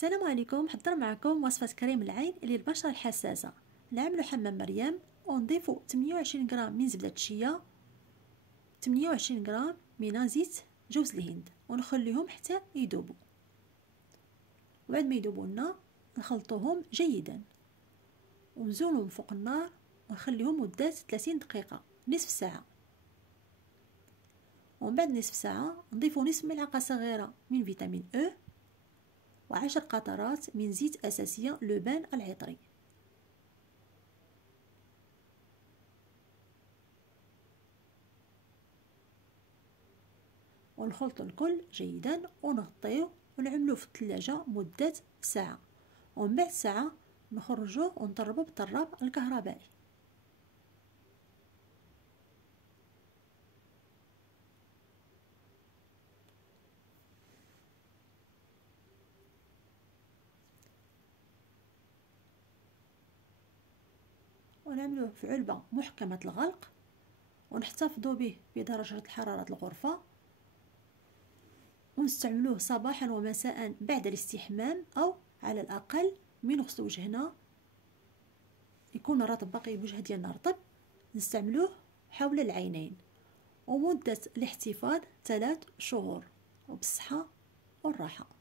السلام عليكم. حضر معكم وصفة كريم العين للبشرة الحساسة. نعملو حمام مريم ونضيفو 28 غرام من زبدة الشيا، 28 غرام من زيت جوز الهند، ونخليهم حتى يذوبوا. وبعد ما يذوبوا لنا نخلطوهم جيدا ونزولهم فوق النار ونخليهم مدة 30 دقيقة، نصف ساعة. ومن بعد نصف ساعة نضيفو نصف ملعقة صغيرة من فيتامين أو و10 قطرات من زيت أساسية لبان العطري. ونخلط الكل جيدا ونغطيه ونعملوه في الثلاجة مدة ساعة، ومن بعد ساعة نخرجوه ونطربوه بالطراب الكهربائي. ونعملوه في علبة محكمة الغلق ونحتفظ به بدرجة الحرارة الغرفة، ونستعملوه صباحا ومساء بعد الاستحمام، أو على الأقل من غسل وجهنا يكون رطب، باقي الوجه ديالنا رطب، نستعملوه حول العينين. ومدة الاحتفاظ 3 شهور، وبالصحة والراحة.